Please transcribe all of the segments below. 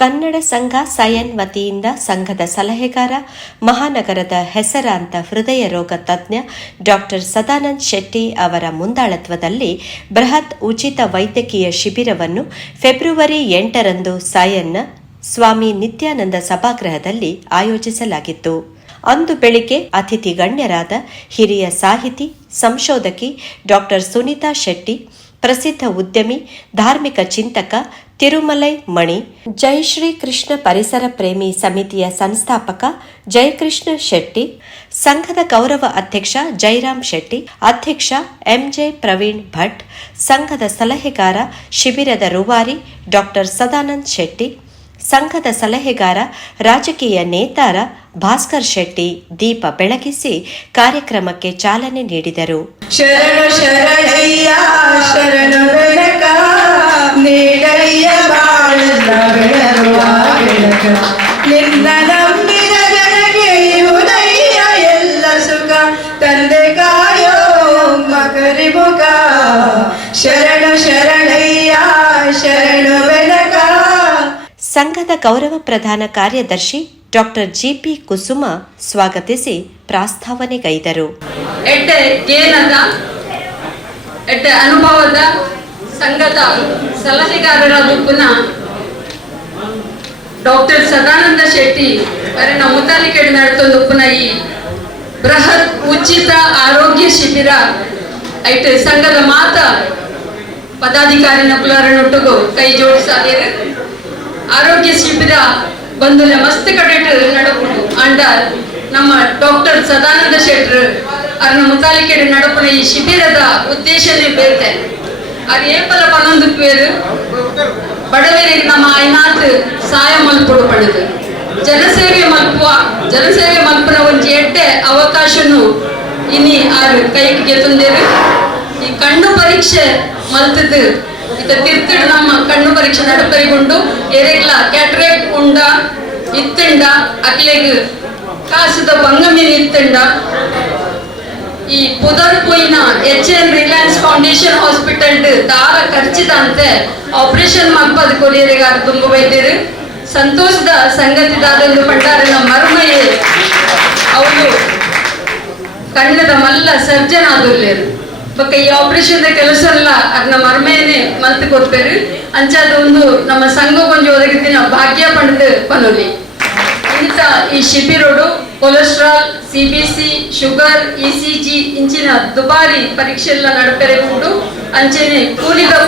ಕನ್ನಡ ಸಂಘ ಸಯನ್ ವತಿಯಿಂದ ಸಂಘದ ಸಲಹೆಗಾರ, ಮಹಾನಗರದ ಹೆಸರಾಂತ ಹೃದಯ ರೋಗ ತಜ್ಞ ಡಾಕ್ಟರ್ ಸದಾನಂದ್ ಶೆಟ್ಟಿ ಅವರ ಮುಂದಾಳತ್ವದಲ್ಲಿ ಬೃಹತ್ ಉಚಿತ ವೈದ್ಯಕೀಯ ಶಿಬಿರವನ್ನು ಫೆಬ್ರವರಿ ಎಂಟರಂದು ಸಯನ್ನ ಸ್ವಾಮಿ ನಿತ್ಯಾನಂದ ಸಭಾಗೃಹದಲ್ಲಿ ಆಯೋಜಿಸಲಾಗಿತ್ತು. ಅಂದು ಬೆಳಿಗ್ಗೆ ಅತಿಥಿ ಗಣ್ಯರಾದ ಹಿರಿಯ ಸಾಹಿತಿ, ಸಂಶೋಧಕಿ ಡಾಕ್ಟರ್ ಸುನೀತಾ ಶೆಟ್ಟಿ, ಪ್ರಸಿದ್ಧ ಉದ್ಯಮಿ, ಧಾರ್ಮಿಕ ಚಿಂತಕ ತಿರುಮಲೈ ಮಣಿ ಜಯಶ್ರೀ ಕೃಷ್ಣ ಪರಿಸರ ಪ್ರೇಮಿ ಸಮಿತಿಯ ಸಂಸ್ಥಾಪಕ ಜಯಕೃಷ್ಣ ಶೆಟ್ಟಿ, ಸಂಘದ ಗೌರವ ಅಧ್ಯಕ್ಷ ಜೈರಾಮ್ ಶೆಟ್ಟಿ, ಅಧ್ಯಕ್ಷ ಎಂಜೆ ಪ್ರವೀಣ್ ಭಟ್, ಸಂಘದ ಸಲಹೆಗಾರ ಶಿಬಿರದ ರೂವಾರಿ ಡಾಕ್ಟರ್ ಸದಾನಂದ್ ಶೆಟ್ಟಿ ಸಂಘದ ಸಲಹೆಗಾರ ರಾಜಕೀಯ ನೇತಾರ ಭಾಸ್ಕರ್ ಶೆಟ್ಟಿ ದೀಪ ಬೆಳಗಿಸಿ ಕಾರ್ಯಕ್ರಮಕ್ಕೆ ಚಾಲನೆ ನೀಡಿದರು. ಶರಣ ಸಂಘದ ಗೌರವ ಪ್ರಧಾನ ಕಾರ್ಯದರ್ಶಿ ಡಾಕ್ಟರ್ ಜಿಪಿ ಕುಸುಮ ಸ್ವಾಗತಿಸಿ ಪ್ರಾಸ್ತಾವನೆಗೈದರು. ಅನುಭವದ ಸಂಘದ ಸಲಹೆಗಾರರಾದ ಡಾಕ್ಟರ್ ಸದಾನಂದ ಶೆಟ್ಟಿ ಅವರನ್ನ ಮುತಾಲಿಕೆಡೆ ನಡೆತೊಂದು ಪುನಃ ಈ ಬೃಹತ್ ಉಚಿತ ಆರೋಗ್ಯ ಶಿಬಿರ ಐಟ್ ಸಂಘದ ಮಾತ ಪದಾಧಿಕಾರಿನ ಕುಲಾರನೊಟ್ಟಿಗೂ ಕೈ ಜೋಡಿಸಾದೇರು ಆರೋಗ್ಯ ಶಿಬಿರ ಬಂದು ಮಸ್ತ್ ಕಡೆ ನಡಪುಡು ಅಂಡ ನಮ್ಮ ಡಾಕ್ಟರ್ ಸದಾನಂದ ಶೆಟ್ರ್ ಅರ್ನ ಮುತಾಲಿಕೆಡೆ ನಡಪುನ ಈ ಶಿಬಿರದ ಉದ್ದೇಶನೇ ಬೇರೆ ಅದು ಏಪಲ ಪನೊಂದು ಪೇರು? ಬಡವರಿಗೆ ನಮ್ಮ ಐನಾತ್ ಸಹಾಯ ಮಲ್ಪಡು ಪಡೆದು. ಜನಸೇವೆ ಮಲ್ಪುವ, ಜನಸೇವೆ ಮಲ್ಪನ ಒಂದು ಎಡ್ಡೆ ಅವಕಾಶನು ಇನಿ ಆರು ಕೈಗೆ ತಂದೇರು. ಈ ಕಣ್ಣು ಪರೀಕ್ಷೆ ಮಲ್ತದ್ದು ಇತ ತಿರ್ತಿಡು ನಮ್ಮ ಕಣ್ಣು ಪರೀಕ್ಷೆ ನಡಪರಿಗೊಂಡು ಎರೆಗ್ಲ ಕ್ಯಾಟ್ರೇಟ್ ಉಂಡ, ಇತ್ತಂಡ, ಅಕ್ಲೆಗ್ ಕಾಸದ ಬಂಗಮಿನ ಇತ್ತಂಡ. ಈ ಪುದರ್ ಪೋಯಿನ H N Reliance Foundation hospital ದಾರ ಖರ್ಚಿದಂತೆ ಆಪರೇಷನ್ ಮಲ್ಪದ ಕೊರಿಯರಿಗಾರ ತುಂಬ ವೈದ್ಯರು ಸಂತೋಷದ ಸಂಗತಿದಾದೊಂದು ಪಂಡಾರನ ಮರ್ಮಯೇ. ಅವರು ಕಣ್ಣದ ಮಲ್ಲ ಸರ್ಜನ್ ಆದುರ್ಲೇರು ಬೊಕ್ಕ ಈ ಆಪರೇಷನ್ ಕೆಲಸ ಎಲ್ಲ ಅದನ್ನ ಮರ್ಮೇನೆ ಮಲ್ತು ಕೊಡ್ಪೇರು ಅಂಚಾದ ಒಂದು ನಮ್ಮ ಸಂಘ ಕೊಂಚ ಒದಗಿದ್ದಿನ ಭಾಗ್ಯ ಪಡೆದು ಪನೋಲಿ ಇಂಥ ಈ ಶಿಬಿರೋಡು cholesterol C B C sugar E C G ಇಂಚಿನ ದುಬಾರಿ ಪರೀಕ್ಷೆ ಎಲ್ಲ ನಡಪೆರೆಗುಂಡು ಅಂಚೆನೆ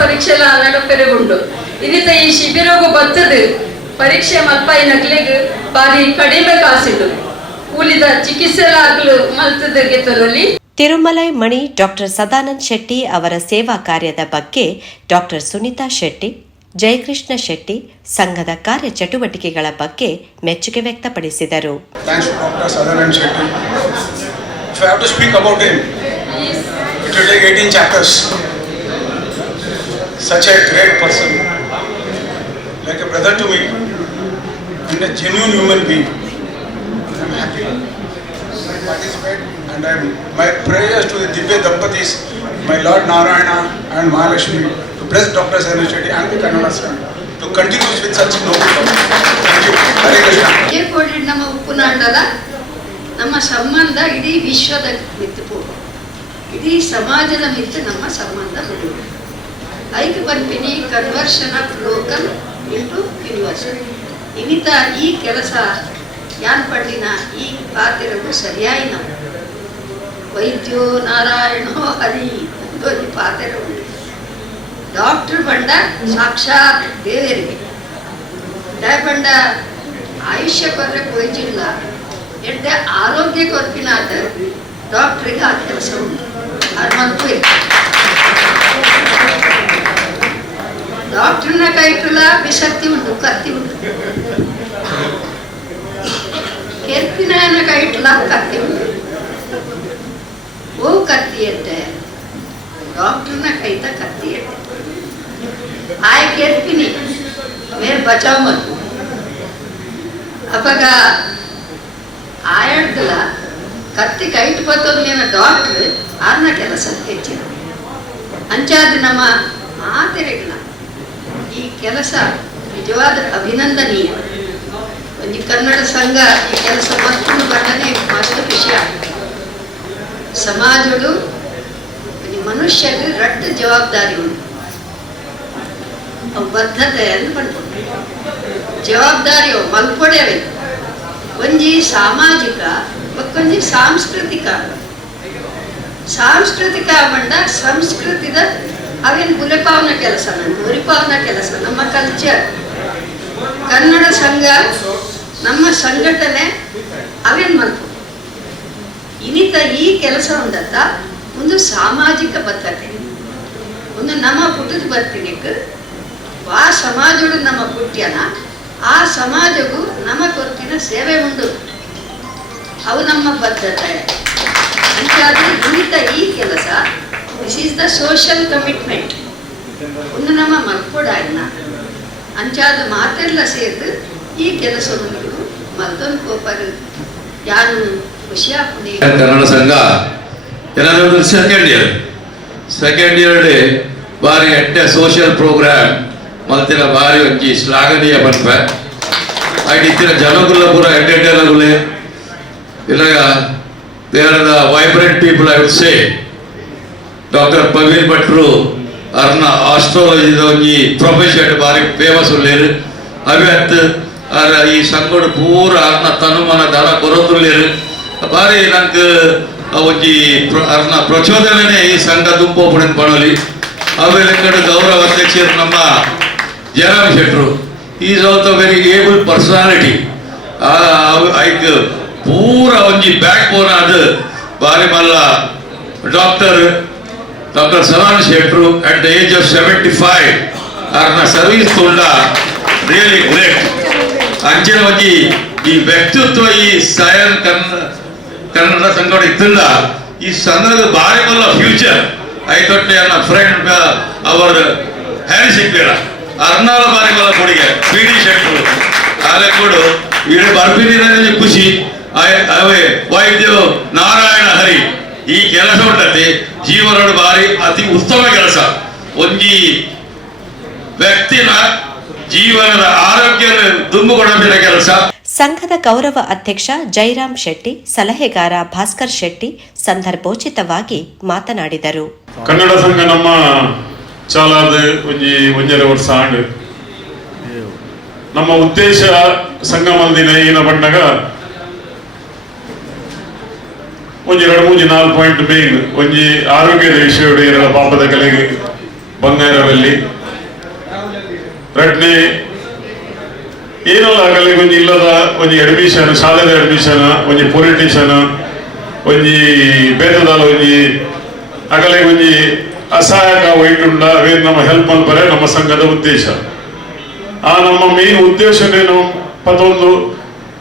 ಪರೀಕ್ಷೆ ಎಲ್ಲ ನಡಪೆರೆಗುಂಡು ಇನ್ನಿತ ಈ ಶಿಬಿರೋಗು ಬರ್ತದೆ ಪರೀಕ್ಷೆ ಮಲ್ಪ ಈ ನಕ್ಲಿಗೆ ಬಾರಿ ಕಡಿಮೆ ಕಾಸಿಡು ತಿರುಮಲೈ ಮಣಿ ಡಾಕ್ಟರ್ ಸದಾನಂದ್ ಶೆಟ್ಟಿ ಅವರ ಸೇವಾ ಕಾರ್ಯದ ಬಗ್ಗೆ ಡಾಕ್ಟರ್ ಸುನಿತಾ ಶೆಟ್ಟಿ ಜಯಕೃಷ್ಣ ಶೆಟ್ಟಿ ಸಂಘದ ಕಾರ್ಯ ಚಟುವಟಿಕೆಗಳ ಬಗ್ಗೆ ಮೆಚ್ಚುಗೆ ವ್ಯಕ್ತಪಡಿಸಿದರು. Doctor Shetty I'm happy to participate, and I'm, my prayers to the Divya Dampatis, my Lord Narayana and Mahalakshmi, to bless Dr. Sadanand Shetty and the Kannada Sun, to continue with such noble work. Thank you. Hare Krishna. ಏ ಕೋಡಿಡ್ ನಮ್ಮ ಉಪ್ಪುನಾಟದ ನಮ್ಮ ಸಂಬಂಧ ಇಡೀ ವಿಶ್ವದ ಮಿತ್ತು ಪೋಡು ಇಡೀ ಸಮಾಜದ ಮಿತ್ತು ನಮ್ಮ ಸಂಬಂಧ ಬಿಡು hike ಬಂಪಿನಿ conversion of local into universal ಇನಿತ ಈ ಕೆಲಸ ಯಾನ್ ಪಂಡಿನ ಈ ಪಾತಿರವು ಸರಿಯಾಯಿನ ವೈದ್ಯೋ ನಾರಾಯಣೋ ಹರಿ ಒಂದು ಪಾತಿರ ಉಂಟು. ಡಾಕ್ಟರ್ ಬಂಡ ಸಾಕ್ಷಾತ್ ದೇವರಿಗೆ. ಬಂಡ ಆಯುಷ್ಯ ಕೊರ್ರೆ ಪೋಯ್ಜಿಲ್ಲ ಎಡ್ಡೆ ಆರೋಗ್ಯ ಕೊರ್ಪಿನಾದ ಡಾಕ್ಟ್ರಿಗೆ ಆ ಕೆಲಸ ಉಂಟು. ಹನುಮಂತು ಡಾಕ್ಟರ್ನ ಕೈಟುಲ ಬಿಸಕ್ತಿ ಉಂಟು, ಕತ್ತಿ ಉಂಟು. ಕೈಟುಲ ಕತ್ತಿ. ಓ ಕತ್ತಿ ಎಡ್ಡೆ ಡಾಕ್ಟರ್ನ ಕೈತ ಕತ್ತಿ ಎಡ್ಡೆ ಆಯ್ ಕೆರ್ಪಿನಿ ಮೇರ್ ಬಚಾವ್ ಮತ್ತು ಅವಾಗ ಆಯಾಡ್ದಲ್ಲ, ಕತ್ತಿ ಕೈಟ್ ಬತ್ತೊಂದಿನ ಡಾಕ್ಟ್ರ್ ಆರ್ನ ಕೆಲಸ ಹೆಚ್ಚಿನ. ಅಂಚಾದ ನಮ್ಮ ಮಾತೆರೆಗಿನ ಈ ಕೆಲಸ ನಿಜವಾದ ಅಭಿನಂದನೀಯ. ಒಂದು ಕನ್ನಡ ಸಂಘ ಈ ಕೆಲಸ ಮತ್ತೊಂದು ಬಣ್ಣನೆ ಮಸ್ತ್ ವಿಷಯ ಸಮಾಜಗಳು ಮನುಷ್ಯರಿಗೆ ಮನುಷ್ಯಗೆ ರಟ್ಟ ಜವಾಬ್ದಾರಿ ಉಂಟು. ಬದ್ಧತೆ ಅಂತ ಪಡ್ಕೊಂಡು ಜವಾಬ್ದಾರಿ ಅವು ಒಂಜಿ ಸಾಮಾಜಿಕ, ಮತ್ತೊಂಜಿ ಸಾಂಸ್ಕೃತಿಕ. ಸಾಂಸ್ಕೃತಿಕ ಬಂಡ ಸಂಸ್ಕೃತಿದ ಅವೇನು ಗುಲೆಪಾವನ ಕೆಲಸ ಮುರಿಪಾವನ ಕೆಲಸ, ನಮ್ಮ ಕಲ್ಚರ್ ಕನ್ನಡ ಸಂಘ ನಮ್ಮ ಸಂಘಟನೆ ಅವೇನ್ ಮಾಡ್ತು ಇನ್ನಿತ ಈ ಕೆಲಸ ಒಂದತ್ತ ಒಂದು ಸಾಮಾಜಿಕ ಬದ್ಧತೆ ಒಂದು ನಮ್ಮ ಪುಟದ ಬರ್ತಿನಿಕ್, ಆ ಸಮಾಜಗಳು ನಮ್ಮ ಪುಟ್ಯನ, ಆ ಸಮಾಜವು ನಮ್ಮ ಕೊರ್ತಿನ ಸೇವೆ ಉಂಡು ಅವು ನಮ್ಮ ಬದ್ಧತೆ ಇನ್ನಿತ ಈ ಕೆಲಸ this is the social commitment ಒಂದು ನಮ್ಮ ಮಲ್ಕೊಡಾಯ್ನ ಅಂಚಾದ ಮಾತೆಲ್ಲ ಸೇರಿದು ಈ ಕೆಲಸವನ್ನು ಕನ್ನಡ ಸಂಘ ಏನಾದ್ರು ಸೆಕೆಂಡ್ ಇಯರ್ ಸೆಕೆಂಡ್ ಇಯರ್ ಬಾರಿ ಎಡ್ಡೆ ಸೋಷಿಯಲ್ ಪ್ರೋಗ್ರಾಮ್ ಮಲ್ತಿನ ಬಾರಿ ಒಂಜಿ ಶ್ಲಾಘನೀಯ ಪನ್ಪ ಐಟ್ ಇತ್ತಿನ ಜನಗುಲ್ಲ ಪೂರ ಎಡ್ಡೆಡ್ಡೆಲಗುಲೆ ಇಲ್ಲ they are the vibrant people I would say doctor Pavin ಭಟ್ರು ಅರ್ನ ಆಸ್ಟ್ರಾಲಜಿದ ಒಂಜಿ ಪ್ರೊಫೆಷನ್ ಬಾರಿ ಫೇಮಸ್ ಉಳ್ಳೇರು ಅವೇ ಹತ್ತು ಅರ ಈ ಸಂಗೋಡು ಪೂರ ಅರ್ನ ತನುಮನ ದನ ಕೊರೊಂದುಳ್ಳೇರು ಬಾರಿ ನಂಗೆ ಪ್ರ- ಅರ್ನ ಪ್ರಚೋದನೆ ಈ ಸಂಘ ದುಂಪೋಪುಣನ್ ಪಣೋಲಿ ಆಮೇಲೆ ಕಡೆ ಗೌರವ ಅಧ್ಯಕ್ಷರು ನಮ್ಮ ಜಯರಾಮ್ ಶೆಟ್ರು. Is also very able personality hike, ಪೂರ ಒಂಜಿ ಬ್ಯಾಕ್ ಬೋನ್ ಅದು ಬಾರಿ ಮಲ್ಲ ಡಾಕ್ಟರ್ ಡಾಕ್ಟರ್ ಸಲಾನ್ ಶೆಟ್ರು at the age of seventy five ಅವ್ರನ್ನ ಸರ್ವಿಸ್ ತೊಂಡ ರಿಯಲಿ ಗ್ರೇಟ್ ಅಂಚಿನ ಒಂಜಿ ಈ ವ್ಯಕ್ತಿತ್ವ ಈ ಸಾಯನ್ ಕನ್ನಡ ಕನ್ನಡ ಸಂಘಟ ಇದ್ದಿಲ್ಲ ಈ ಸಂಘದ ಬಾರಿ ಬಲ್ಲ ಫ್ಯೂಚರ್ ಐತೊಟ್ಟೆ ಅನ್ನ ಫ್ರೆಂಡ್ ಅವರ ಹ್ಯಾರಿ ಸಿಕ್ಬೇಡ. ಅರ್ನಾಳ ಬಾರಿ ಬಲ್ಲ ಕೊಡುಗೆ ಪಿ ಡಿ ಶೆಟ್ಟರು ಆಲೆ ಕೊಡು, ಇಡೀ ಬರ್ಬಿದ್ದೀನಿ ಖುಷಿ. ಆಯ್- ಅವೇ ವೈದ್ಯ ನಾರಾಯಣ ಹರಿ, ಈ ಕೆಲಸ ಉಂಟತಿ ಜೀವನದ ಬಾರಿ ಅತಿ ಉತ್ತಮ ಕೆಲಸ. ಒಂಜಿ ವ್ಯಕ್ತಿನ ಜೀವನದ ಆರೋಗ್ಯ ತುಂಬಿಕೊಡಬೇಕ ಕೆಲಸ. ಸಂಘದ ಗೌರವ ಅಧ್ಯಕ್ಷ ಜೈರಾಮ್ ಶೆಟ್ಟಿ ಸಲಹೆಗಾರ ಭಾಸ್ಕರ್ ಶೆಟ್ಟಿ ಸಂದರ್ಭೋಚಿತವಾಗಿ ಮಾತನಾಡಿದರು. ಕನ್ನಡ ಸಂಘ ನಮ್ಮ ಚಾಲಾದ ಒಂಜಿ ಒಂಜರ ವರ್ಷ ಆಂಡ್ ನಮ್ಮ ಉದ್ದೇಶ ಸಂಘ ಮಂದಿನ ಏನ ಬಣ್ಣಗ ಒಂಜಿ ಎರಡು ಮೂಜಿ ನಾಲ್ಕು ಪಾಯಿಂಟ್ ಮೇನ್ ಒಂಜಿ ಆರೋಗ್ಯದ ವಿಷಯ ಪಾಪದ ಕಲೆಗೆ ಬಂಗಾರದಲ್ಲಿ ರಡ್ನೆ ಏನಲ್ಲ ಆಗಲಿ ಒಂಜಿ ಇಲ್ಲದ ಒಂಜಿ ಅಡ್ಮಿಷನ್ ಶಾಲೆದ ಅಡ್ಮಿಷನ್ ಒಂಜಿ ಪೊಲಿಟಿಷನ್ ಒಂಜಿ ಬೇತದಾಲ ಒಂಜಿ ಆಗಲಿ ಒಂಜಿ ಅಸಹಾಯಕ ವೈಟುಂಡ ಅವೇ ನಮ್ಮ ಹೆಲ್ಪ್ ಅಂತಾರೆ ನಮ್ಮ ಸಂಘದ ಉದ್ದೇಶ. ಆ ನಮ್ಮ ಮೇನ್ ಉದ್ದೇಶನೇನು? ಪತ್ತೊಂದು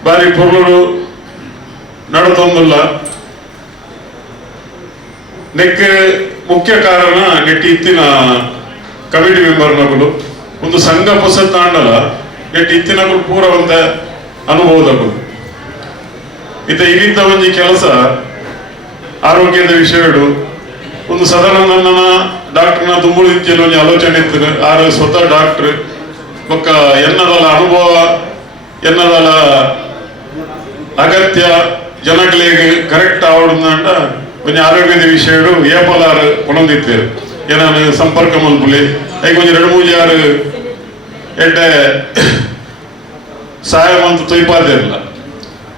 ಬಾರಿ ಪುರುಳು ನಡತೊಂದುಲ್ಲ ನೆಕ್ಕೆ ಮುಖ್ಯ ಕಾರಣ ನೆಟ್ಟಿ ಇತ್ತಿನ ಕಮಿಟಿ ಮೆಂಬರ್ ನಗುಲು ಒಂದು ಸಂಘ ಪುಸ ತಾಂಡಲ ಎಟ್ ಇತ್ತಿನ ಪೂರ ಒಂದ ಅನುಭವದ ಇತ ಇನಿಂದ ಒಂಜಿ ಕೆಲಸ, ಆರೋಗ್ಯದ ವಿಷಯಗಳು ಒಂದು ಸದನ ನನ್ನ ಡಾಕ್ಟರ್ನ ಇಂಚೆಲ್ಲ ಒಂಜಿ ಆಲೋಚನೆ ಇತ್ತು. ಆರು ಸ್ವತಃ ಡಾಕ್ಟರ್ ಪಕ್ಕ ಎನ್ನದಲ ಅನುಭವ ಎನ್ನದಲ ಅಗತ್ಯ, ಜನಗಳಿಗೆ ಕರೆಕ್ಟ್ ಆವಡ ಒಂಜಿ ಆರೋಗ್ಯದ ವಿಷಯಗಳು ಏಪಲಾರು ಉಣಂದಿತ್ತೇರು ಏನಾರು ಸಂಪರ್ಕ ಮಲ್ಪುಲಿ ಐಕ್ ಒಂಜಿ ಎರಡು ಮೂಜಿ ಆರು ಎಡ್ಡೆ ಸಹಾಯ ಮಂತ್ ತೊಯ್ಪಾದಿರಲ್ಲ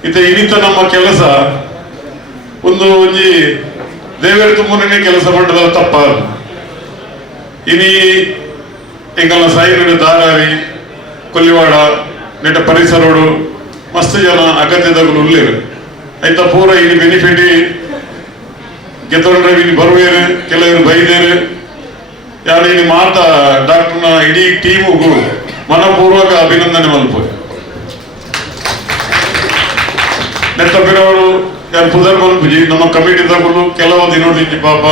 ಇತ ಇನ್ನಿತ ನಮ್ಮ ಕೆಲಸ. ಒಂದು ಒಂಜಿ ದೇವರ ತುಂಬನೇ ಕೆಲಸ ಮಾಡದ ತಪ್ಪ ಇನಿ ಎಂಗಲ ಸಾಯಿನಡು ದಾರಾರಿ, ಕೊಲ್ಲಿವಾಡ, ನೆಟ್ಟ ಪರಿಸರಡು, ಮಸ್ತ್ ಜನ ಅಗತ್ಯದಗಳು ಉಳ್ಳೇರು ಐತ ಪೂರ ಇನಿ ಬೆನಿಫಿಟ್ ಗೆದ್ದೊಂಡ್ರೆ ಇನಿ ಬರುವೇರು, ಕೆಲವರು ಬೈದೇರು. ಯಾರು ಇಲ್ಲಿ ಮಾತ ಡಾಕ್ಟರ್ನ ಇಡೀ ಟೀಮುಗೂ ಮನಪೂರ್ವಕ ಅಭಿನಂದನೆ ಮಲ್ಪು. ನೆತ್ತ ಬಿರೋರು ಯಾರು ಪುದರ್ ಮಲ್ಪುಜಿ ನಮ್ಮ ಕಮಿಟಿ ತಗೊಂಡು ಕೆಲವು ದಿನ ಪಾಪ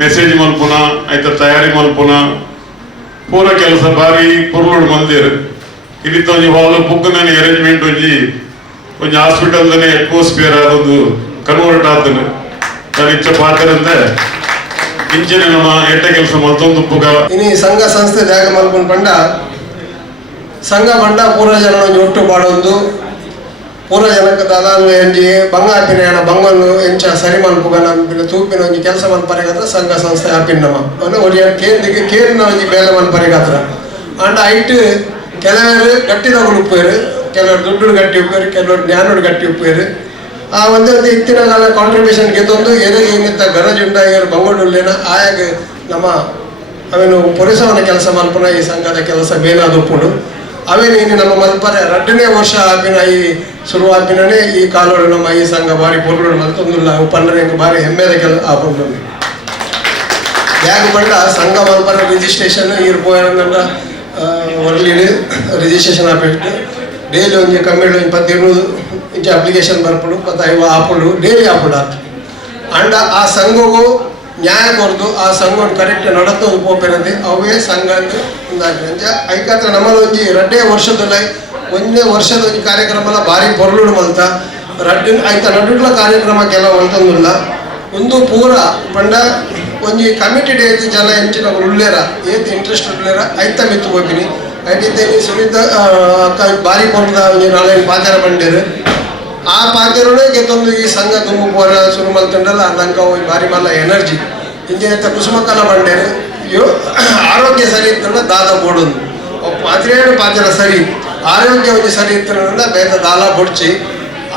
ಮೆಸೇಜ್ ಮಲ್ಪುನ, ಆಯ್ತ ತಯಾರಿ ಮಲ್ಪುನ. ಪೂರ ಕೆಲಸ ಬಾರಿ ಪುರ್ಲುಡು ಮಂದಿರು ಇದಿತ್ತ ಒಂಜಿ ಹಾಲ್ ಪುಕ್ಕನ ಅರೇಂಜ್ಮೆಂಟ್ ಒಂಜಿ ಒಂಜಿ ಹಾಸ್ಪಿಟಲ್ ಅಟ್ಮಾಸ್ಫಿಯರ್ ಅದೊಂದು ಕನ್ವರ್ಟ್ ಆತನು. ನಾನು ಇಚ್ಛೆ ಪಾತ್ರದಂತೆ ಇಂಚಿನ ನಮ್ಮ ಎಟ್ಟ ಕೆಲಸ ಮತ್ತೊಂದು ಪುಗ ಇನಿ ಸಂಘ ಸಂಸ್ಥೆ ತ್ಯಾಗ ಮಲ್ಕೊಂಡು ಪಂಡ ಸಂಘ ಪಂಡ ಪೂರ್ವ ಜನ ಒಂಜಿ ಒಟ್ಟು ಪಾಡೊಂದು ಪೂರ್ವ ಜನಕ್ಕೆ ದಾದಾಂಗ ಎಂಜಿ ಬಂಗ ಆಪಿನ ಏನ ಬಂಗನ್ನು ಎಂಚ ಸರಿ ಮಲ್ಪುಗನ ಅಂಪಿನ ತೂಪಿನ ಒಂಜಿ ಕೆಲಸ ಮಲ್ಪರೆಗತ್ರ ಸಂಘ ಸಂಸ್ಥೆ ಆಪಿನ ನಮ್ಮ ಅಂದ್ರೆ ಒಡಿ ಕೇಂದ್ರಿಗೆ ಕೇಂದ್ರ ಒಂಜಿ ಬೇಲೆ ಮಲ್ಪರೆಗತ್ರ ಅಂಡ ಐಟ್ ಕೆಲವರು ಗಟ್ಟಿ ತಗೊಂಡು ಉಪ್ಪೇರು ಕೆಲವರು ದುಡ್ಡು ಗಟ್ಟಿ ಉಪ್ಪೇರು ಕೆಲವರು ಜ್ಞಾನೋಡು ಗಟ್ಟಿ ಉಪ್ಪೇರು ಆ ಒಂದೇ ಒಂದು ಇತ್ತಿನ ಕಾಲ ಕಾಂಟ್ರಿಬ್ಯೂಷನ್ ಗೆದ್ದೊಂದು ಎರೆಗೆ ಏನಿತ್ತ ಗರಜುಂಡ ಏನು ಬಂಗೋಡುಲ್ಲೇನ ಆಯಾಗ ನಮ್ಮ ಅವೇನು ಪೊಲೀಸವನ ಕೆಲಸ ಮಲ್ಪನ ಈ ಸಂಘದ ಕೆಲಸ ಬೇನಾದು ಪುಡು ಅವೇನು ಇನ್ನು ನಮ್ಮ ಮಲ್ಪರೆ ಎರಡನೇ ವರ್ಷ ಆಪಿನ ಈ ಶುರು ಆಪಿನೇ ಈ ಕಾಲೋಡು ನಮ್ಮ ಈ ಸಂಘ ಬಾರಿ ಪೊರ್ಗಳು ಮಲ್ತೊಂದಿಲ್ಲ ಪಂಡ್ರೆ ಬಾರಿ ಹೆಮ್ಮೆದ ಕೆಲ ಆಪುಂಡು ಯಾಕೆ ಬಂಡ ಸಂಘ ಮಲ್ಪರ ರಿಜಿಸ್ಟ್ರೇಷನ್ ಇರ್ಬೋದಂಡ ಒರ್ಲಿಡ್ ರಿಜಿಸ್ಟ್ರೇಷನ್ ಆಪಿಟ್ಟು ಡೈಲಿ ಒಂಜಿ ಕಮ್ಮಿಡ್ ಒಂಜಿ ಪತ್ತಿರುವುದು ಇಂಚ ಅಪ್ಲಿಕೇಶನ್ ಬರ್ಪಡು, ಮತ್ತು ಐವ ಆಪುಂಡು ಡೈಲಿ ಆಪುಂಡು ಅಂಡ ಆ ಸಂಘಗೂ ನ್ಯಾಯ ಕೊರದು ಆ ಸಂಘವನ್ನು ಕರೆಕ್ಟ್ ನಡತ ಪೋಪೆರದೆ ಅವೇ ಸಂಘ ಒಂದಾಗಿದೆ ಅಂಚ ಐಕಾತ್ರ ನಮ್ಮಲ್ಲಿ ಒಂಜಿ ರಡ್ಡೇ ವರ್ಷದಲ್ಲಿ, ಒಂದೇ ವರ್ಷದ ಒಂಜಿ ಕಾರ್ಯಕ್ರಮ ಭಾರಿ ಪೊರ್ಲುಡು ಮಲ್ತ. ರಡ್ಡು ಐತ ನಡುಗಳ ಕಾರ್ಯಕ್ರಮ ಕೆಲವು ಮಲ್ತೊಂದುಲ್ಲ ಒಂದು ಪೂರ ಪಂಡ ಒಂಜಿ ಕಮಿಟಿ ಡೇಟ್ ಜನ ಹೆಂಚಿನ ಉಳ್ಳೇರ ಏತ್ ಇಂಟ್ರೆಸ್ಟ್ ಉಳ್ಳೇರ ಐತ ಮಿತ್ತು ಹೋಗಿನಿ ಸುನೀತ ಆ, ಅಕ್ಕ ಬಾರಿ ಪೊರ್ದ ಒಂಜಿ ನಾಳೆ ಪಾಚಾರ ಬಂಡೇರು ಆ ಪಾತ್ರನೇ ಗೆದ್ದೊಂದು ಈ ಸಂಘ ತುಂಬ ಪೋರ ಶುರು ಮಲ್ತಂಡಲ್ಲ ನಂಗೆ ಅವು ಬಾರಿ ಮಲ್ಲ ಎನರ್ಜಿ. ಹಿಂಗೆ ಅಂತ ಕುಸುಮಕಲ ಬಂಡೇರು ಇವು ಆರೋಗ್ಯ ಸರಿ ಇತ್ತಂದ್ರೆ ದಾದ ಬೋಡೊಂದು. ಪಾತ್ರೇಡು ಪಾತ್ರ ಸರಿ. ಆರೋಗ್ಯ ಒಂದು ಸರಿ ಇತ್ತಂದ್ರೆ ಬೇತ ದಾಲ ಬೊಡ್ಚಿ.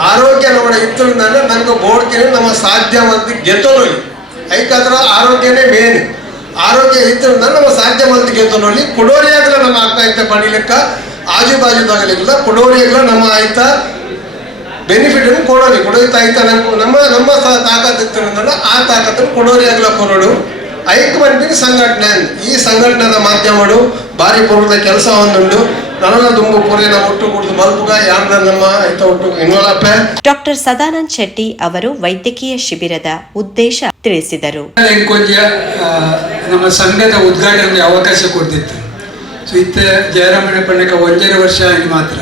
ಆರೋಗ್ಯ ನಮ್ಮ ಇತ್ತಂದ್ರೆ ನಂಗೆ ಬೋಡ್ತೀನಿ ನಮ್ಮ ಸಾಧ್ಯ ಅಂತ ಗೆದ್ದೋಲಿ ಐಕಾದ್ರ ಆರೋಗ್ಯನೇ ಮೇನ್ ಆರೋಗ್ಯ ಇತ್ತಂದ್ರೆ ನಮ್ಮ ಸಾಧ್ಯ ಮಂತ್ ನೋಡಿ ಕುಡೋರಿಯಾಗಲ ನಮ್ಮ ಆಗ್ತಾ ಐತ ಪಡಿಲಿಕ್ಕ ಆಜು ಬಾಜು ತಗಲಿಲ್ಲ ಕುಡೋರಿಯಾಗಲ ನಮ್ಮ ಆಯ್ತ ಬೆನಿಫಿಟ್ ಕೊಡೋರಿ, ಕುಡೋಯ್ತ ಆಯ್ತ ನಮ್ಮ ನಮ್ಮ ತಾಕತ್ ಇತ್ತಿರೋದನ್ನ ಆ ತಾಕತ್ತನ್ನು ಕೊಡೋರಿ ಆಗ್ಲ ಕೊರೋಡು ಐಕ್ ಬಂದ್ಬಿಟ್ಟು ಸಂಘಟನೆ, ಈ ಸಂಘಟನೆದ ಮಾಧ್ಯಮಗಳು ಭಾರಿ ಪೂರ್ವದ ಕೆಲಸ ಒಂದುಂಡು ನನ್ನ ತುಂಬ ಪೂರೇನ ಒಟ್ಟು ಕುಡಿದು ಮಲ್ಪುಗ ಯಾರ ನಮ್ಮ ಐತ ಒಟ್ಟು ಡಾಕ್ಟರ್ ಸದಾನಂದ್ ಶೆಟ್ಟಿ ಅವರು ವೈದ್ಯಕೀಯ ಶಿಬಿರದ ಉದ್ದೇಶ ತಿಳಿಸಿದರು. ನಮ್ಮ ಸಂಘದ ಉದ್ಘಾಟನೆಗೆ ಅವಕಾಶ ಕೊಡ್ತಿತ್ತು. ಸೊ ಇತ್ತ ಜಯರಾಮಣ್ಣ ಪಣ್ಣಕ ಒಂಜರ ವರ್ಷ ಆಗಿ ಮಾತ್ರ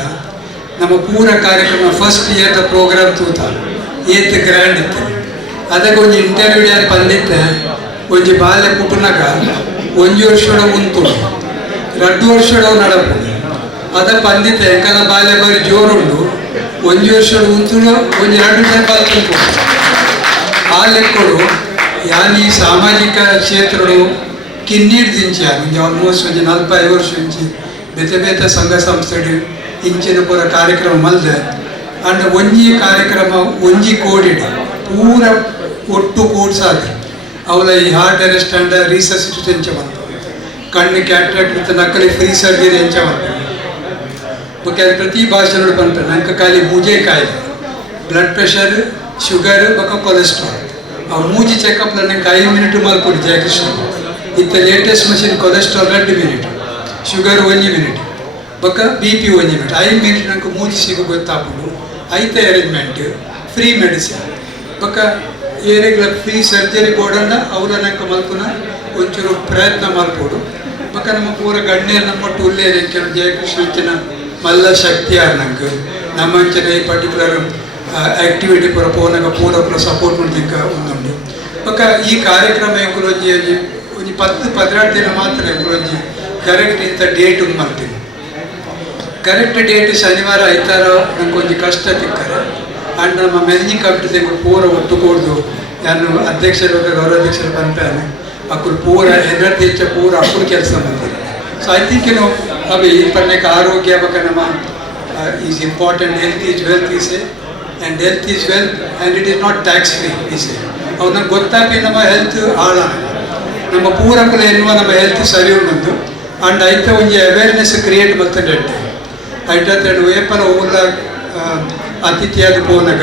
ನಮ್ಮ ಪೂರ ಕಾರ್ಯಕ್ರಮ ಫಸ್ಟ್ ಇಯರ್ದ ಪ್ರೋಗ್ರಾಮ್ ತೂತ ಏತ್ ಗ್ರ್ಯಾಂಡ್ ಇತ್ತು. ಅದಕ್ಕೆ ಒಂದು ಇಂಟರ್ವ್ಯೂ ಯಾರು ಬಂದಿತ್ತೆ? ಒಂಜಿ ಬಾಲ್ಯ ಕುಟುನಕ ಒಂಜಿ ವರ್ಷದ ಉಂಟು ಎರಡು ವರ್ಷದ ನಡಪು ಅದ ಬಂದಿತ್ತೆ ಎಂಕಲ ಬಾಲ್ಯ ಬಾರಿ ಜೋರುಂಡು ಒಂಜಿ ವರ್ಷದ ಉಂಟು ಒಂಜಿ ಎರಡು ಜನ ಬಾಲ್ಯ ಆ ಲೆಕ್ಕಗಳು ಯಾನಿ ಸಾಮಾಜಿಕ ಕ್ಷೇತ್ರಗಳು ಕಿನ್ನೀರು ದಿಂಚಿ ಒಂದು ಆಲ್ಮೋಸ್ಟ್ ಒಂದು ನಲ್ವತ್ತೈದು ವರ್ಷ ಇಂಚಿ ಬೇತೆ ಬೇತೆ ಸಂಘ ಸಂಸ್ಥೆಗಳು ಇಂಚಿನ ಪೂರ ಕಾರ್ಯಕ್ರಮ ಮಲ್ದೆ ಅಂಡ್ ಒಂಜಿ ಕಾರ್ಯಕ್ರಮ ಒಂಜಿ ಕೋಡಿಡ್ ಪೂರ ಒಟ್ಟು ಕೂಡ್ಸಾದ ಅವಳ ಈ ಹಾರ್ಟ್ ಅರೆಸ್ಟ್ ಅಂಡ್ ರಿಸರ್ಸಿಟ್ ಎಂಚ ಬಂತು ಕಣ್ಣು ಕ್ಯಾಟ್ರಾಕ್ಟ್ ಮತ್ತು ನಕಲಿ ಫ್ರೀ ಸರ್ಜರಿ ಎಂಚ ಬಂತು ಬೊಕ್ಕೆ ಪ್ರತಿ ಭಾಷೆಗಳು ಬಂತ. ನಂಗೆ ಖಾಲಿ ಮೂಜೆ ಕಾಯಿಲೆ ಬ್ಲಡ್ ಪ್ರೆಷರ್ ಶುಗರ್ ಬೊಕ್ಕ ಕೊಲೆಸ್ಟ್ರಾಲ್ ಆ ಮೂಜಿ ಚೆಕಪ್ ನಂಗೆ ಐದು ಮಿನಿಟ್ ಮಲ್ಪುಡು ಜಯಕೃಷ್ಣ. ಇತ್ತ ಲೇಟೆಸ್ಟ್ ಮಷಿನ್ ಕೊಲೆಸ್ಟ್ರಾಲ್ ಎರಡು ಮಿನಿಟ್ ಶುಗರ್ ಒಂಜಿ ಮಿನಿಟ್ ಬೊಕ್ಕ ಬಿ ಪಿ ಒಂಜಿ ಮಿನಿಟ್ ಐದು ಮಿನಿಟ್ ನಂಗೆ ಮೂಜಿ ಸಿಗು ಗೊತ್ತಾಪುಡು ಐತ ಅರೇಂಜ್ಮೆಂಟ್ ಫ್ರೀ ಮೆಡಿಸಿನ್ ಬೊಕ್ಕ ಏರಿಗಳ ಫ್ರೀ ಸರ್ಜರಿ ಬೋರ್ಡನ್ನ ಅವರ ನಂಗೆ ಮಲ್ಪುನ ಒಂಚೂರು ಪ್ರಯತ್ನ ಮಲ್ಪೋಡು ಬೊಕ್ಕ ನಮ್ಮ ಪೂರ ಗಣ್ಯರ್ ನಮ್ಮ ಟುಲ್ಲೆ ಕೆಲವು ಜಯಕೃಷ್ಣ ಮಲ್ಲ ಶಕ್ತಿ ನಂಗೆ? ನಮ್ಮ ಅಂಚಿನ ಈ ಪರ್ಟಿಕ್ಯುಲರ್ ಆಕ್ಟಿವಿಟಿ ಪೂರ ಪೋನಗ ಪೂರ ಪೂರ ಸಪೋರ್ಟ್ ಮಾಡ್ಲಿಕ್ಕೆ ಒಂದುಂಡು ಬೊಕ್ಕ ಈ ಕಾರ್ಯಕ್ರಮ ಎಂಕುಲೊಂಜಿ ಒಂಜಿ ಪತ್ತು ಪದಿನಾರು ದಿನ ಮಾತ್ರ ಎಂಕುಲೊಂಜಿ ಕರೆಕ್ಟ್ ಇಂಥ ಡೇಟ್ ಮಾಡ್ತೀನಿ. ಕರೆಕ್ಟ್ ಡೇಟ್ ಶನಿವಾರ, ಐತಾರ ನಂಗೆ ಒಂಜಿ ಕಷ್ಟ ತಿಕ್ಕರೆ. ಅಂಡ್ ನಮ್ಮ ಮ್ಯಾನೇಜಿಂಗ್ ಕಮಿಟಿ ತೆಂಗು ಪೂರ ಒಟ್ಟು ಕೊಡ್ದು ನಾನು ಅಧ್ಯಕ್ಷರು, ಗೌರವಾಧ್ಯಕ್ಷರು ಬಂತಾನೆ ಅಕ್ಕಳು ಪೂರ ಎನರ್ಜಿ ಹೆಚ್ಚ ಪೂರ ಅಕ್ಕಳು ಕೆಲಸ ಮಾಡ್ತಾರೆ ಸೊ ಥಿಂಕ್ ಏನು ಅವು ಈ ಪರ್ನೆಕ ಆರೋಗ್ಯ ಬಗ್ಗೆ ನಮ್ಮ is important health is wealth is and health is wealth and it is not tax free is ಅವ್ರನ್ನ ಗೊತ್ತಾಗಿ ನಮ್ಮ ಹೆಲ್ತ್ ಆಳ ನಮ್ಮ ಪೂರಕುಲ ಎನ್ನುವ ನಮ್ಮ ಹೆಲ್ತ್ ಸರಿ ಉಂಟು ಆ್ಯಂಡ್ ಐತ ಒಂಜಿ ಅವೇರ್ನೆಸ್ ಕ್ರಿಯೇಟ್ ಮಾಡ್ತದೆ ಐಟತ್ತೇಳು ವೇಪನ ಊರ್ಲ ಅತಿಥಿಯಾದ ಪೋನಗ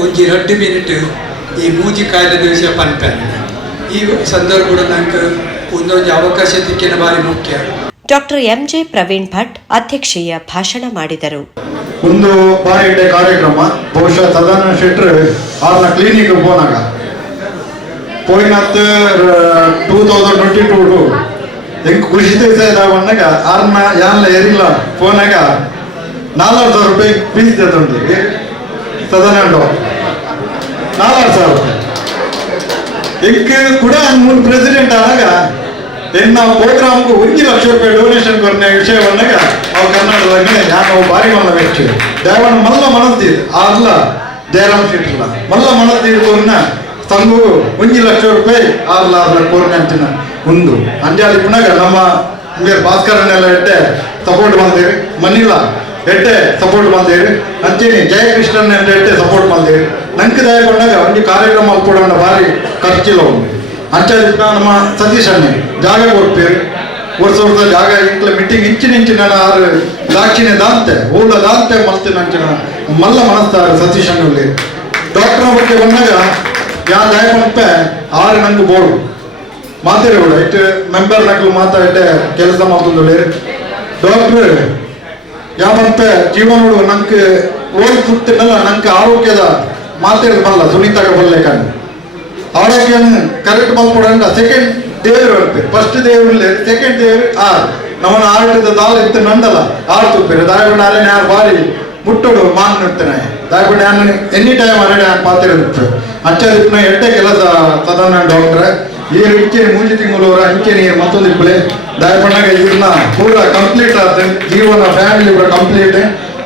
ಒಂಜಿ ರಡ್ಡು ಮಿನಿಟ್ ಈ ಮೂಜಿ ಕಾಯ್ದೆ ದಿವಸ ಪನ್ಪೆ ಈ ಸಂದರ್ಭ ಕೂಡ ನಂಗೆ ಒಂದೊಂದು ಅವಕಾಶ ಸಿಕ್ಕಿನ ಬಾರಿ ಮುಖ್ಯ. ಡಾಕ್ಟರ್ ಎಂಜೆ ಪ್ರವೀಣ್ ಭಟ್ ಅಧ್ಯಕ್ಷೀಯ ಭಾಷಣ ಮಾಡಿದರು. ಒಂದು ಬಾರಿ ಇಡೆ ಕಾರ್ಯಕ್ರಮ. ಬಹುಶಃ ಸದಾನಂದ ಶೆಟ್ಟರ್ ಅವ್ರನ್ನ ಕ್ಲಿನಿಕ್ ಹೋನಾಗ ಪೋಯಿನತ್ತು two thousand twenty two to ಹೆಂಗ್ ಕೃಷಿ ದೇಶ ಬಂದಾಗ ಆರ್ನ ಯಾನ್ಲ ಏರಿಲ್ಲ. ಫೋನಾಗ ನಾಲ್ಕು ಸಾವಿರ ರೂಪಾಯಿ ಫೀಸ್ ತಗೊಂಡಿಗೆ ಸದಾನಂದ ನಾಲ್ಕು ಸಾವಿರ ರೂಪಾಯಿ. ಎಂಕ್ ಕೂಡ ಮೂರು ಪ್ರೆಸಿಡೆಂಟ್ ಆದಾಗ ಎನ್ನ ಪ್ರೋಗ್ರಾಮ್ಗೂ ಒಂದು ಲಕ್ಷ ರೂಪಾಯಿ ಡೊನೇಷನ್ ವಿಷಯ ಬಂದಾಗ ಅವು ಕರ್ನಾಟಕದಾಗ ನಾವು ಭಾರಿ ಮಲ್ಲ ವ್ಯಕ್ತಿ ದಯವನ್ನು ಮಲ್ಲ ಮನಸ್ತೀರ್ ಅಲ್ಲ, ಜಯರಾಮ್ ಶೆಟ್ಟಿಲ್ಲ ಮಲ್ಲ ಮನಸ್ತೀರ್ಗೋನ್ನ ತಂಗು ಒಂದು ಲಕ್ಷ ರೂಪಾಯಿ ಆರ್ಲ ಆರ್ಲ ಕೋರ್ನೆ ಅಂತಿನ ಒಂದು. ಅಂಜಾಲಿ ಪುನಗ ನಮ್ಮ ಭಾಸ್ಕರನ್ನೆಲ್ಲ ಎಟ್ಟೆ ಸಪೋರ್ಟ್ ಮಾಡ್ತೀರಿ ಮನಿಲ್ಲ ಎಟ್ಟೆ ಸಪೋರ್ಟ್ ಮಾಡ್ತೀರಿ ಅಂತೀನಿ ಜಯಕೃಷ್ಣನ್ ಅಂತ ಎಟ್ಟೆ ಸಪೋರ್ಟ್ ಮಾಡ್ತೇವೆ. ನಂಗೆ ದಯ ಬಂದಾಗ ಒಂದು ಕಾರ್ಯಕ್ರಮ ಕೂಡ ಭಾರಿ ಖರ್ಚಿಲ್ಲ ಒಂದು ಅಂಚಾಲಿ ನಮ್ಮ ಸತೀಶ್ ಅಣ್ಣ, ಜಾಗ ಕೊಡ್ತೀರಿ ವರ್ಷ ವರ್ಷ ಜಾಗ ಇಂಕ್ಲ ಮೀಟಿಂಗ್ ಇಂಚಿನ ಇಂಚಿನ ಆರು ದಾಕ್ಷಿಣ್ಯ ದಾಂತೆ ಊಳ ದಾಂತೆ ಮಲ್ತಿನ ಅಂಚಿನ ಮಲ್ಲ ಮನಸ್ತಾರೆ ಸತೀಶ್ ಅಣ್ಣಲ್ಲಿ. ಡಾಕ್ಟರ್ ಬಗ್ಗೆ ಬಂದಾಗ, ಯಾ ದಯ ಆರೆ ಆರು ನಂಗೆ ಬೋರ್ಡು ಮಾತಾಡಿ ಕೂಡ ಇಟ್ಟು ಮೆಂಬರ್ ನಕಲು ಮಾತಾಡಿಟ್ಟೆ ಕೆಲಸ ಮಾಡ್ತಂದು ಡಾಕ್ಟರ್ ಯಾವಂತ ಜೀವನೋಡು ನಂಗೆ ಓಡಿ ಸುತ್ತಿನಲ್ಲ ನಂಗೆ ಆರೋಗ್ಯದ ಮಾತಾಡಿದ ಬಲ್ಲ ಸುನೀತಾಗ ಬಲ್ಲೆ ಕಣ್ಣು ಆರೋಗ್ಯ ಕರೆಕ್ಟ್ ಮಲ್ಪಡಂಡ ಸೆಕೆಂಡ್ ದೇವರು ಹೇಳ್ತಾರೆ ಫಸ್ಟ್ ದೇವರು ಸೆಕೆಂಡ್ ದೇವರು, ಆ, ನಮ್ಮನ್ನ ಆರ್ಟದ ದಾಲ್ ಇತ್ತು ನಂದಲ್ಲ ಆರ್ ತುಪ್ಪಿರು. ದಾಯಗೊಂಡು ಅಲ್ಲೇ ಯಾರು ಬಾರಿ ಮುಟ್ಟೋಡು ಮಾನ್ ಇರ್ತೇನೆ ದಾಯಗೊಂಡು ನಾನು ಎನಿ ಟೈಮ್ ಅರಡೆ ನಾನು ಪಾತಿರುತ್ತೆ ಅಂಚದಿಪ್ಪ ಎಟ್ಟೆ ಕೆಲಸ ಸದಾನ ಡಾಕ್ಟ್ರೆ. ಈ ಇಂಚೆ ಮೂಜಿ ತಿಂಗಳವರ ಇಂಚೆ ನೀರು ಮತ್ತೊಂದು ದಾಯಗೊಂಡಾಗ ಇದನ್ನ ಪೂರ ಕಂಪ್ಲೀಟ್ ಆದ ಜೀವನ ಫ್ಯಾಮಿಲಿ ಪೂರ ಕಂಪ್ಲೀಟ್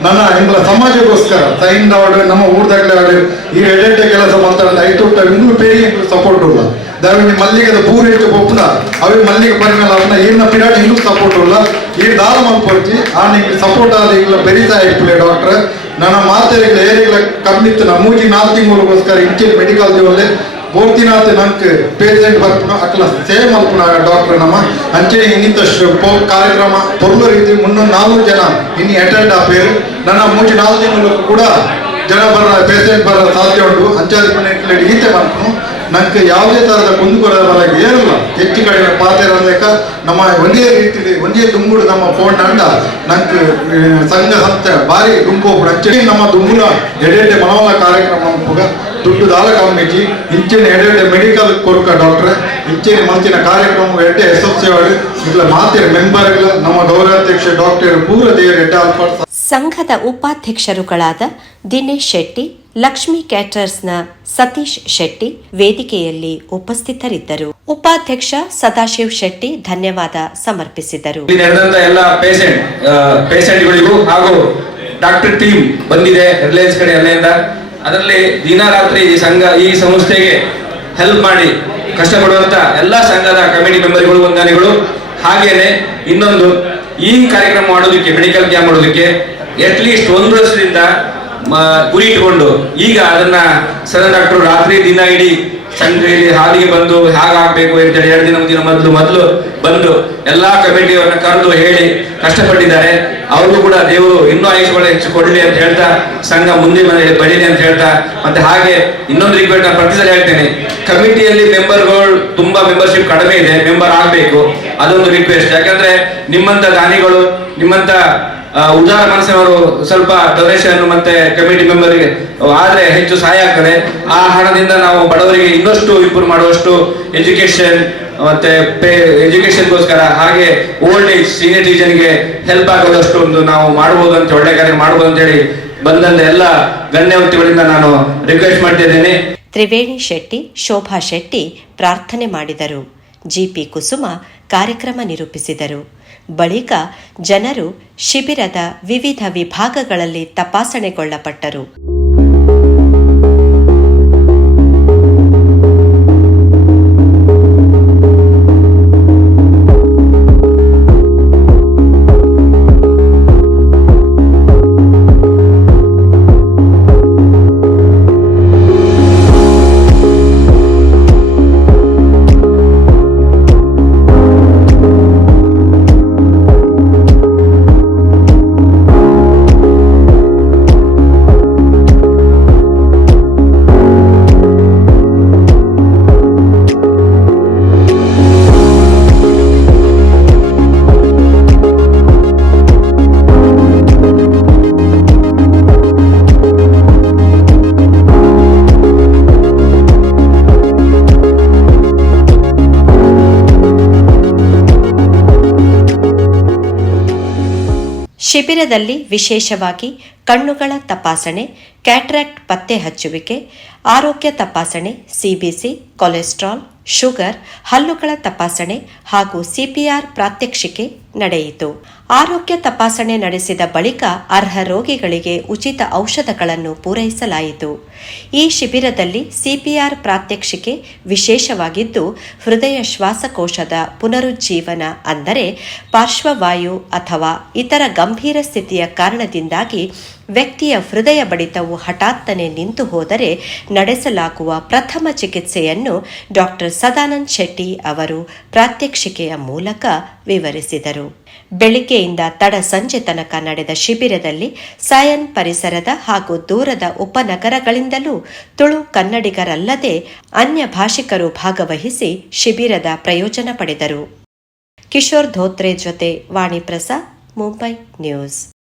ನನ್ನ ಇಂದ್ರ ಸಮಾಜಕ್ಕೋಸ್ಕರ ಸೈನ್ ಆಡು, ನಮ್ಮ ಊರ್ದಾಗಲೇ ಆಡು, ಈ ಎಡೆಡ್ಡೆ ಕೆಲಸ ಮಾತಾಡೋದು ಐಟು ಇಂದು ಪೇರಿ ಸಪೋರ್ಟ್ ಇಲ್ಲ. ದಾವಿನಿ ಮಲ್ಲಿಗೆದ ಪೂರ್ ಹೆಚ್ಚು ಒಪ್ಪುನ ಅವೇ ಮಲ್ಲಿಗೆ ಪರಿಮಳ ಅವನ ಏನ ಪಿರಾಟ್ ಇನ್ನೂ ಸಪೋರ್ಟ್ ಇಲ್ಲ. ಈ ದಾರ ಮಲ್ಪೊಚ್ಚಿ ಆ ನಿಂಗೆ ಸಪೋರ್ಟ್ ಆದ ಇಲ್ಲ ಬೆರೀತಾ ಇಪ್ಪಲೆ ಡಾಕ್ಟರ್. ನನ್ನ ಮಾತೆಗಳ ಏರಿಗಳ ಕಮ್ಮಿತ್ತು ನಮ್ಮೂಜಿ ಮೂಜಿ ನಾಲ್ಕು ತಿಂಗಳಿಗೋಸ್ಕರ ಇಂಚಿನ ಮೆಡಿಕಲ್ ದೇವಲ್ಲೇ ಮೂರ್ತಿನಾಥ್ ನಂಕ್ ಪೇಜೆಂಟ್ ಬರ್ಪುನ ಅಕ್ಲ ಸೇಮ್ ಅಲ್ಪನ ಡಾಕ್ಟರ್ ನಮ್ಮ ಅಂಚೆ ಇನ್ನಿತ ಕಾರ್ಯಕ್ರಮ ಪೊರ್ಲು ರೀತಿ ಮುನ್ನೂರು ನಾಲ್ಕು ಜನ ಇನ್ನು ಅಟೆಂಡ್ ಆಪೇರು ನನ್ನ ಮೂಚಿ ನಾಲ್ಕು ತಿಂಗಳು ಕೂಡ ಜನ ಬರ ಪೇಷೆಂಟ್ ಬರ ಸಾಧ್ಯ ಉಂಟು. ಅಂಚಾದ ಮನೆ ಈತೆ ಬಂತು ನಂಗೆ ಯಾವುದೇ ತರಹದ ಕುಂದುಕೊರ ಬರಕ್ಕೆ ಏನಿಲ್ಲ. ಹೆಚ್ಚು ಕಡಿಮೆ ಪಾತ್ರ ನಮ್ಮ ಒಂದೇ ರೀತಿಲಿ ಒಂದೇ ದುಂಬುಡು ನಮ್ಮ ಫೋನ್ ಅಂಡ ನಂಗೆ ಸಂಘ ಸಂಸ್ಥೆ ಬಾರಿ ಗುಂಪು ಅಂಚೆ. ನಮ್ಮ ದುಂಬುಲ ಎಡೆಡೆ ಮನವಲ ಕಾರ್ಯಕ್ರಮ ದುಡ್ಡು ದಾಲ ಕಮ್ಮಿಜಿ ಇಂಚಿನ ಎಡೆ ಮೆಡಿಕಲ್ ಕೊರ್ಕ ಡಾಕ್ಟ್ರೆ ಇಂಚಿನ ಮಂಚಿನ ಕಾರ್ಯಕ್ರಮ ಎಡ್ಡೆ ಎಸ್ ಎಫ್ ಸಿ ಇಲ್ಲ ಮಾತಿನ ಮೆಂಬರ್ಗಳು ನಮ್ಮ ಗೌರವಾಧ್ಯಕ್ಷ ಡಾಕ್ಟರ್ ಪೂರ ದೇವರ ಎಡ್ಡೆ ಸಂಘದ ಉಪಾಧ್ಯಕ್ಷರುಗಳಾದ ದಿನೇಶ್ ಶೆಟ್ಟಿ ಲಕ್ಷ್ಮಿ ಕ್ಯಾಟರ್ಸ್ನ ಸತೀಶ್ ಶೆಟ್ಟಿ ವೇದಿಕೆಯಲ್ಲಿ ಉಪಸ್ಥಿತರಿದ್ದರು. ಉಪಾಧ್ಯಕ್ಷ ಸದಾಶಿವ್ ಶೆಟ್ಟಿ ಧನ್ಯವಾದ ಸಮರ್ಪಿಸಿದರು. ಎಲ್ಲ ಪೇಷಂಟ್ ಪೇಷಂಟ್ಗಳಿಗೂ ಹಾಗೂ ಡಾಕ್ಟರ್ ಟೀಮ್ ಬಂದಿದೆ ರಿಲಯನ್ಸ್ ಕಡೆ ಅಲ್ಲಿಂದ ಅದರಲ್ಲಿ ದಿನ ರಾತ್ರಿ ಈ ಸಂಘ, ಈ ಸಂಸ್ಥೆಗೆ ಹೆಲ್ಪ್ ಮಾಡಿ ಕಷ್ಟಪಡುವಂತ ಎಲ್ಲ ಸಂಘದ ಕಮಿಟಿ ಮೆಂಬರ್ಗಳು ವಂದನೆಗಳು ಹಾಗೇನೆ ಇನ್ನೊಂದು, ಈ ಕಾರ್ಯಕ್ರಮ ಮಾಡೋದಕ್ಕೆ ಮೆಡಿಕಲ್ ಕ್ಯಾಂಪ್ ಮಾಡೋದಕ್ಕೆ ಅಟ್ ಲೀಸ್ಟ್ ಒಂದು ವರ್ಷದಿಂದ ಗುರಿ ಇಟ್ಕೊಂಡು ಈಗ ಅದನ್ನ ಸರ್ ಡಾಕ್ಟರ್ ರಾತ್ರಿ ದಿನ ಇಡೀ ಸಂಘದಲ್ಲಿ ಹಾಲಿಗೆ ಬಂದು ಹೇಗಾಗಬೇಕು ಅಂತೇಳಿ ಎರಡು ದಿನ ದಿನ ಮೊದಲು ಮೊದಲು ಬಂದು ಎಲ್ಲಾ ಕಮಿಟಿಯವರನ್ನ ಕರೆದು ಹೇಳಿ ಕಷ್ಟಪಟ್ಟಿದ್ದಾರೆ. ಅವ್ರಿಗೂ ಕೂಡ ದೇವರು ಇನ್ನೂ ಆಯುಷ್ಗಳು ಹೆಚ್ಚು ಕೊಡಲಿ ಅಂತ ಹೇಳ್ತಾ, ಸಂಘ ಮುಂದೆ ಬರೀಲಿ ಅಂತ ಹೇಳ್ತಾ, ಮತ್ತೆ ಹಾಗೆ ಇನ್ನೊಂದು ರಿಕ್ವೆಸ್ಟ್ ನಾನು ಪ್ರತಿ ಸಲ ಹೇಳ್ತೇನೆ. ಕಮಿಟಿಯಲ್ಲಿ ಮೆಂಬರ್ಗಳು ತುಂಬಾ ಮೆಂಬರ್ಶಿಪ್ ಕಡಿಮೆ ಇದೆ, ಮೆಂಬರ್ ಆಗಬೇಕು. ಅದೊಂದು ರಿಕ್ವೆಸ್ಟ್ ಯಾಕಂದ್ರೆ ನಿಮ್ಮಂತ ದಾನಿಗಳು, ನಿಮ್ಮಂತ ಉದಾರ ಮನಸ್ಸಿನವರು ಸ್ವಲ್ಪ ಡೊನೇಷನ್ ಮತ್ತೆ ಕಮಿಟಿ ಮೆಂಬರ್ಗೆ ಆದ್ರೆ ಹೆಚ್ಚು ಸಹಾಯ ಆಗ್ತದೆ. ಆ ಹಣದಿಂದ ನಾವು ಬಡವರಿಗೆ ಇನ್ನಷ್ಟು ಇಂಪ್ರೂವ್ ಮಾಡುವಷ್ಟು ಎಜುಕೇಶನ್ ಮತ್ತೆ ಎಜುಕೇಶನ್ಗೋಸ್ಕರ ಹಾಗೆ ಓಲ್ಡ್ ಏಜ್ ಸೀನಿಯರ್ ಸಿಟಿಜನ್ಗೆ ಹೆಲ್ಪ್ ಆಗೋದಷ್ಟು ಒಂದು ನಾವು ಮಾಡಬಹುದು ಅಂತ, ಒಳ್ಳೆ ಕಾರ್ಯ ಮಾಡಬಹುದು ಅಂತ ಹೇಳಿ ಬಂದಂತ ಎಲ್ಲ ಗಣ್ಯವಂತಿಗಳಿಂದ ನಾನು ರಿಕ್ವೆಸ್ಟ್ ಮಾಡ್ತಿದ್ದೇನೆ ತ್ರಿವೇಣಿ ಶೆಟ್ಟಿ, ಶೋಭಾ ಶೆಟ್ಟಿ ಪ್ರಾರ್ಥನೆ ಮಾಡಿದರು. ಜಿಪಿ ಕುಸುಮ ಕಾರ್ಯಕ್ರಮ ನಿರೂಪಿಸಿದರು. ಬಳಿಕ ಜನರು ಶಿಬಿರದ ವಿವಿಧ ವಿಭಾಗಗಳಲ್ಲಿ ತಪಾಸಣೆಗೊಳ್ಳಪಟ್ಟರು. ಶಿಬಿರದಲ್ಲಿ ವಿಶೇಷವಾಗಿ ಕಣ್ಣುಗಳ ತಪಾಸಣೆ ಕ್ಯಾಟ್ರಾಕ್ಟ್ ಪತ್ತೆ ಹಚ್ಚುವಿಕೆ ಆರೋಗ್ಯ ತಪಾಸಣೆ ಸಿಬಿಸಿ ಕೊಲೆಸ್ಟ್ರಾಲ್ ಶುಗರ್, ಹಲ್ಲುಗಳ ತಪಾಸಣೆ ಹಾಗೂ ಸಿಪಿಆರ್ ಪ್ರಾತ್ಯಕ್ಷಿಕೆ ನಡೆಯಿತು. ಆರೋಗ್ಯ ತಪಾಸಣೆ ನಡೆಸಿದ ಬಳಿಕ ಅರ್ಹ ರೋಗಿಗಳಿಗೆ ಉಚಿತ ಔಷಧಗಳನ್ನು ಪೂರೈಸಲಾಯಿತು. ಈ ಶಿಬಿರದಲ್ಲಿ ಸಿಪಿಆರ್ ಪ್ರಾತ್ಯಕ್ಷಿಕೆ ವಿಶೇಷವಾಗಿದ್ದು, ಹೃದಯ ಶ್ವಾಸಕೋಶದ ಪುನರುಜ್ಜೀವನ ಅಂದರೆ ಪಾರ್ಶ್ವವಾಯು ಅಥವಾ ಇತರ ಗಂಭೀರ ಸ್ಥಿತಿಯ ಕಾರಣದಿಂದಾಗಿ ವ್ಯಕ್ತಿಯ ಹೃದಯ ಬಡಿತವು ಹಠಾತ್ತನೆ ನಿಂತು ಹೋದರೆ ನಡೆಸಲಾಗುವ ಪ್ರಥಮ ಚಿಕಿತ್ಸೆಯನ್ನು ಡಾಕ್ಟರ್ ಸದಾನಂದ್ ಶೆಟ್ಟಿ ಅವರು ಪ್ರಾತ್ಯಕ್ಷಿಕೆಯ ಮೂಲಕ ವಿವರಿಸಿದರು. ಬೆಳಿಗ್ಗೆಯಿಂದ ತಡ ಸಂಜೆ ತನಕ ನಡೆದ ಶಿಬಿರದಲ್ಲಿ ಸಾಯನ್ ಪರಿಸರದ ಹಾಗೂ ದೂರದ ಉಪನಗರಗಳಿಂದಲೂ ತುಳು ಕನ್ನಡಿಗರಲ್ಲದೆ ಅನ್ಯ ಭಾಷಿಕರು ಭಾಗವಹಿಸಿ ಶಿಬಿರದ ಪ್ರಯೋಜನ ಪಡೆದರು. ಕಿಶೋರ್ ಧೋತ್ರೆ ಜೊತೆ ವಾಣಿಪ್ರಸಾದ್ ಮುಂಬೈ ನ್ಯೂಸ್.